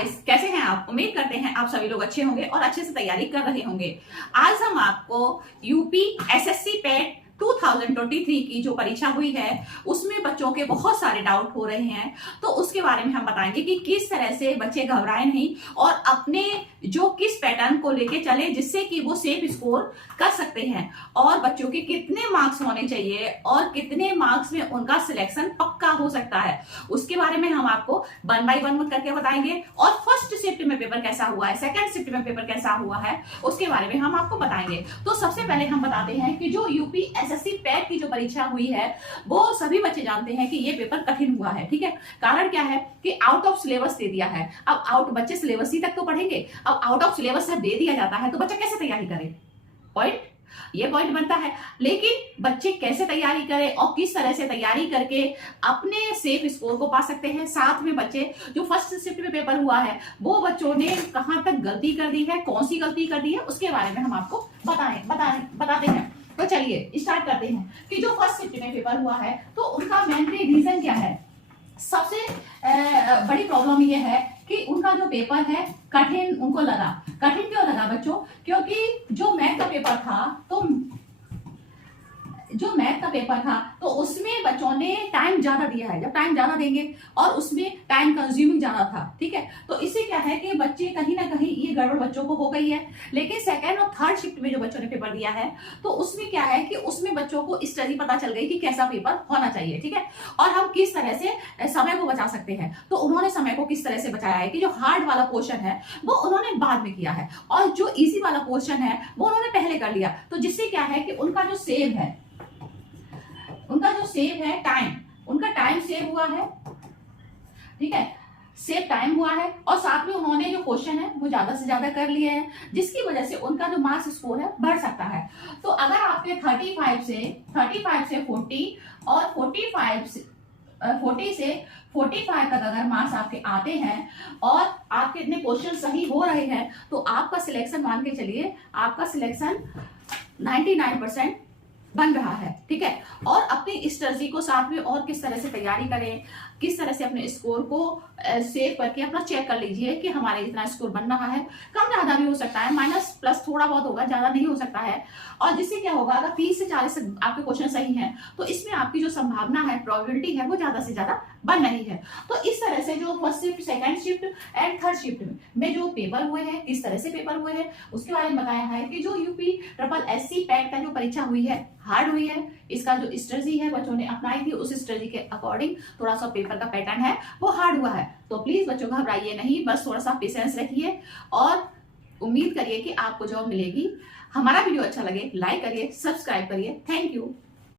Guys, कैसे हैं आप? उम्मीद करते हैं आप सभी लोग अच्छे होंगे और अच्छे से तैयारी कर रहे होंगे। आज हम आपको यूपी एसएससी पेट 2023 की जो परीक्षा हुई है उसमें बच्चों के बहुत सारे डाउट हो रहे हैं, तो उसके बारे में हम बताएंगे कि किस तरह से बच्चे घबराए नहीं और अपने जो किस पैटर्न को लेके चले जिससे कि वो सेफ स्कोर कर सकते हैं, और बच्चों के कितने मार्क्स होने चाहिए और कितने मार्क्स में उनका सिलेक्शन पक्का हो सकता है, उसके बारे में हम आपको 1 बाय 1 करके बताएंगे। और फर्स्ट शिफ्ट में पेपर कैसा हुआ है, सेकंड शिफ्ट में पेपर कैसा हुआ है, उसके बारे में हम आपको बताएंगे। तो सबसे पहले हम बताते हैं कि जो यूपी एसएससी पेट की जो परीक्षा हुई है वो सभी बच्चे जानते हैं कि ये पेपर कठिन हुआ है। ठीक है, कारण क्या है कि आउट ऑफ सिलेबस दे दिया है। अब बच्चे सिलेबस ही तक तो पढ़ेंगे, अब आउट ऑफ सिलेबस से दे दिया जाता है तो बच्चा कैसे तैयारी करे? ये पॉइंट बनता है। लेकिन बच्चे कैसे तैयारी करें और किस तरह से तैयारी करके अपने सेफ स्कोर को पा सकते हैं। साथ में बच्चे जो फर्स्ट शिफ्ट में पेपर हुआ है वो बच्चों ने कहां तक गलती कर दी है, कौन सी गलती कर दी है, उसके बारे में हम आपको बताते हैं। तो चलिए स्टार्ट करते हैं कि जो फर्स्ट शिफ्ट में पेपर हुआ है तो उनका मेनली रीजन क्या है। सबसे बड़ी प्रॉब्लम ये है कि उनका जो पेपर है कठिन उनको लगा। कठिन क्यों लगा बच्चों? क्योंकि जो मैथ का पेपर था तो उसमें बच्चों ने टाइम ज्यादा दिया है। जब टाइम ज्यादा देंगे और उसमें टाइम कंज्यूमिंग ज्यादा था, ठीक है, तो इससे क्या है कि बच्चे कहीं ना कहीं ये गड़बड़ बच्चों को हो गई है। लेकिन सेकंड और थर्ड शिफ्ट में जो बच्चों ने पेपर दिया है तो उसमें क्या है कि उसमें बच्चों को स्टडी पता चल गई कि कैसा पेपर होना चाहिए, ठीक है, और हम किस तरह से समय को बचा सकते हैं। तो उन्होंने समय को किस तरह से बचाया है कि जो हार्ड वाला पोर्शन है वो उन्होंने बाद में किया है और जो इजी वाला पोर्शन है वो उन्होंने पहले कर लिया। तो जिससे क्या है कि उनका जो सेव है टाइम, उनका टाइम सेव हुआ है, ठीक है, सेव टाइम हुआ है, और साथ में उन्होंने जो क्वेश्चन है वो ज्यादा से ज्यादा कर लिए हैं, जिसकी वजह से उनका जो मार्क्स स्कोर है बढ़ सकता है। तो अगर आपके 35 से 40 और 40 से 45 तक अगर मार्क्स आपके आते हैं और आपके इतने क्वेश्चन सही हो रहे हैं तो आपका सिलेक्शन, मान के चलिए आपका सिलेक्शन 99% बन रहा है, ठीक है। और अपनी स्ट्रेटजी को साथ में और किस तरह से तैयारी करें, किस तरह से अपने स्कोर को सेव करके अपना चेक कर लीजिए कि हमारे इतना स्कोर बन रहा है। कम ज्यादा भी हो सकता है, माइनस प्लस थोड़ा बहुत होगा, ज्यादा नहीं हो सकता है। और जिससे क्या होगा, अगर 30 से 40 आपके क्वेश्चन सही हैं तो इसमें आपकी जो संभावना है, प्रोबेबिलिटी है, वो ज्यादा से ज्यादा बन रही है। तो इस तरह से जो first shift, second shift and third shift में जो पेपर हुए हैं, किस तरह से पेपर हुए हैं, उसके बारे में बताया है कि जो यूपी ट्रिपल एससी पैट का जो परीक्षा हुई है हार्ड हुई है। इसका जो स्ट्रेटजी है बच्चों ने अपनाई थी, उस स्ट्रेटजी के अकॉर्डिंग थोड़ा सा पेपर का पैटर्न है वो हार्ड हुआ है। तो प्लीज बच्चों घबराइए नहीं, बस थोड़ा सा पेशेंस रखिए और उम्मीद करिए कि आपको जॉब मिलेगी। हमारा वीडियो अच्छा लगे लाइक करिए, सब्सक्राइब करिए। Thank you.